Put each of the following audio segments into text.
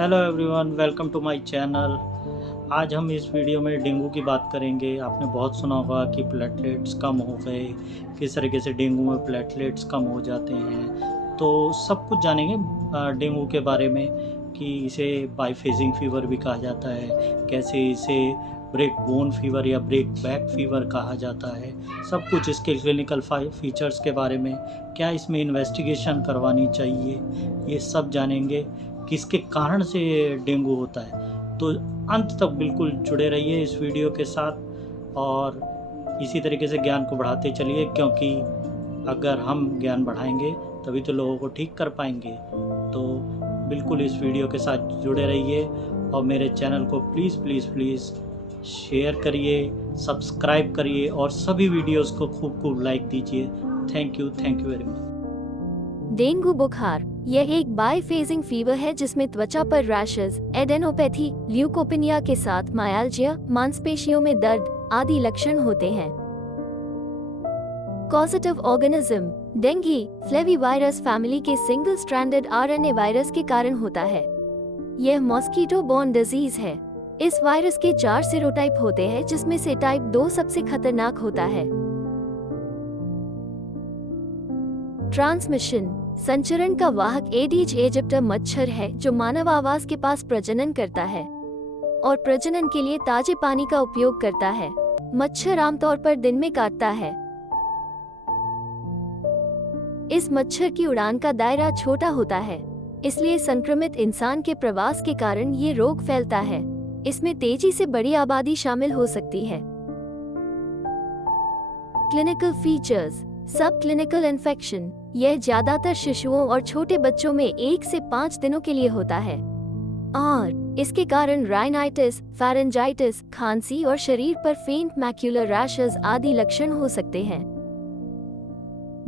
Hello everyone, welcome to my channel. आज हम इस वीडियो में डेंगू की बात करेंगे। आपने बहुत सुना होगा कि प्लेटलेट्स कम हो गए, किस तरीके से डेंगू में प्लेटलेट्स कम हो जाते हैं। तो सब कुछ जानेंगे डेंगू के बारे में कि इसे बाईफेजिंग फीवर भी कहा जाता है, कैसे इसे ब्रेक बोन फीवर या ब्रेक बैक फीवर कहा जाता है। सब कुछ इसके क्लिनिकल फीचर्स के बारे में, क्या इसमें इन्वेस्टिगेशन करवानी चाहिए, ये सब जानेंगे। किसके कारण से डेंगू होता है। तो अंत तक बिल्कुल जुड़े रहिए इस वीडियो के साथ और इसी तरीके से ज्ञान को बढ़ाते चलिए, क्योंकि अगर हम ज्ञान बढ़ाएंगे तभी तो लोगों को ठीक कर पाएंगे। तो बिल्कुल इस वीडियो के साथ जुड़े रहिए और मेरे चैनल को प्लीज़ शेयर करिए, सब्सक्राइब करिए और सभी वीडियोस को खूब लाइक दीजिए। Thank you very much. Dengue बुखार यह एक बाईफेजिंग फीवर है जिसमें त्वचा पर रैशेस, एडेनोपैथी, ल्यूकोपिनिया के साथ मायाल्जिया, मांसपेशियों में दर्द आदि लक्षण होते हैं। Causative organism dengue flavivirus family के सिंगल स्ट्रैंडेड आरएनए वायरस के कारण होता है। यह मॉस्कीटो बोर्न डिजीज है। इस वायरस के 4 सीरोटाइप होते हैं, जिसमें से टाइप 2 सबसे खतरनाक होता है। ट्रांसमिशन संचरण का वाहक एडिज एजिप्टर मच्छर है, जो मानव आवास के पास प्रजनन करता है और प्रजनन के लिए ताजे पानी का उपयोग करता है। मच्छर आमतौर पर दिन में काटता है। इस मच्छर की उड़ान का दायरा छोटा होता है, इसलिए संक्रमित इंसान के प्रवास के कारण ये रोग फैलता है। इसमें तेजी से बड़ी आबादी शामिल हो सकती है। क्लिनिकल फीचर्स सब क्लिनिकल इन्फेक्शन यह ज्यादातर शिशुओं और छोटे बच्चों में 1 से 5 दिनों के लिए होता है और इसके कारण राइनाइटिस, फेरेंजाइटिस, खांसी और शरीर पर फेंट मैक्यूलर रैशेस आदि लक्षण हो सकते हैं।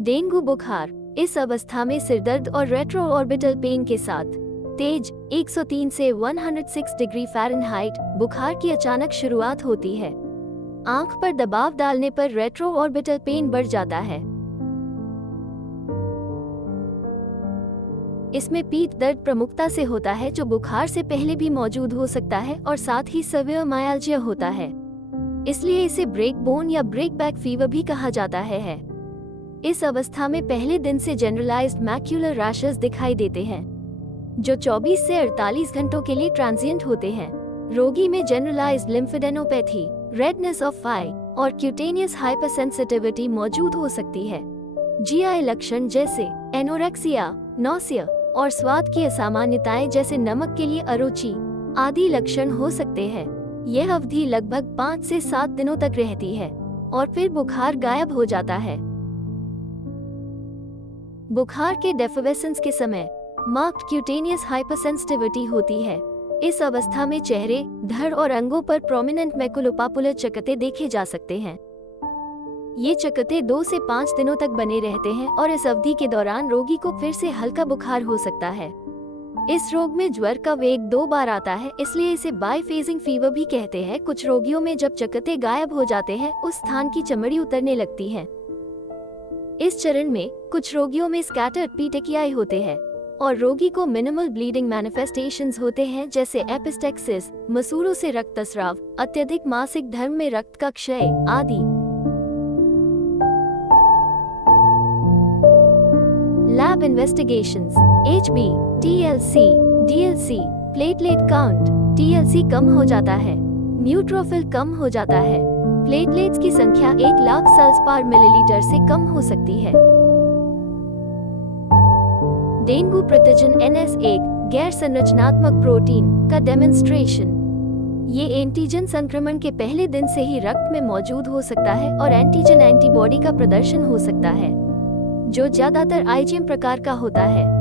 डेंगू बुखार इस अवस्था में सिरदर्द और रेट्रोऑर्बिटल पेन के साथ तेज 103 से 106 डिग्री फ़ारेनहाइट बुखार की अचानक शुरुआत होती है। आंख पर दबाव डालने पर रेट्रोऑर्बिटल पेन बढ़ जाता है। इसमें पीठ दर्द प्रमुखता से होता है, जो बुखार से पहले भी मौजूद हो सकता है और साथ ही सेवियर मायाल्जिया होता है, इसलिए इसे ब्रेक बोन या ब्रेक बैक फीवर भी कहा जाता है। इस अवस्था में पहले दिन से जनरलाइज्ड मैक्यूलर रैशेस दिखाई देते हैं, जो 24 से 48 घंटों के लिए ट्रांजिएंट होते हैं। रोगी में जनरलाइज्ड लिम्फेडेनोपैथी, रेडनेस ऑफ आई और क्यूटेनियस हाइपरसेंसिटिविटी मौजूद हो सकती है। जीआई लक्षण जैसे एनोरेक्सिया, नौसिया और स्वाद की असामान्यताएं जैसे नमक के लिए अरुचि आदि लक्षण हो सकते हैं। यह अवधि लगभग 5 से 7 दिनों तक रहती है और फिर बुखार गायब हो जाता है। बुखार के डेफिवेसेंस के समय मार्क्ड क्यूटेनियस हाइपरसेंसिटिविटी होती है। इस अवस्था में चेहरे, धड़ और अंगों पर प्रोमिनेंट मैकुलोपापुलर चकत्ते देखे जा सकते हैं। ये चकत्ते 2 से 5 दिनों तक बने रहते हैं और इस अवधि के दौरान रोगी को फिर से हल्का बुखार हो सकता है। इस रोग में ज्वर का वेग 2 बार आता है, इसलिए इसे बाईफेजिंग फीवर भी कहते हैं। कुछ रोगियों में जब चकत्ते गायब हो जाते हैं, उस स्थान की चमड़ी उतरने लगती है। इस चरण में कुछ रोगियों में स्कैटर्ड पीटेकियाई होते हैं और रोगी को मिनिमल ब्लीडिंग मैनिफेस्टेशंस होते हैं, जैसे एपिस्टेक्सिस, मसूड़ों से रक्तस्राव, अत्यधिक मासिक धर्म में रक्त का क्षय आदि। Lab investigations HB, TLC, DLC, platelet count TLC कम हो जाता है, न्यूट्रोफिल कम हो जाता है। प्लेटलेट्स की संख्या 1 लाख सेल्स पर मिलीलीटर से कम हो सकती है। डेंगू प्रतिजन NS1 गैर संरचनात्मक प्रोटीन का डेमोन्स्ट्रेशन। ये एंटीजन संक्रमण के पहले दिन से ही रक्त में मौजूद हो सकता है और एंटीजन एंटीबॉडी का प्रदर्शन हो सकता है, जो ज्यादातर IgM प्रकार का होता है।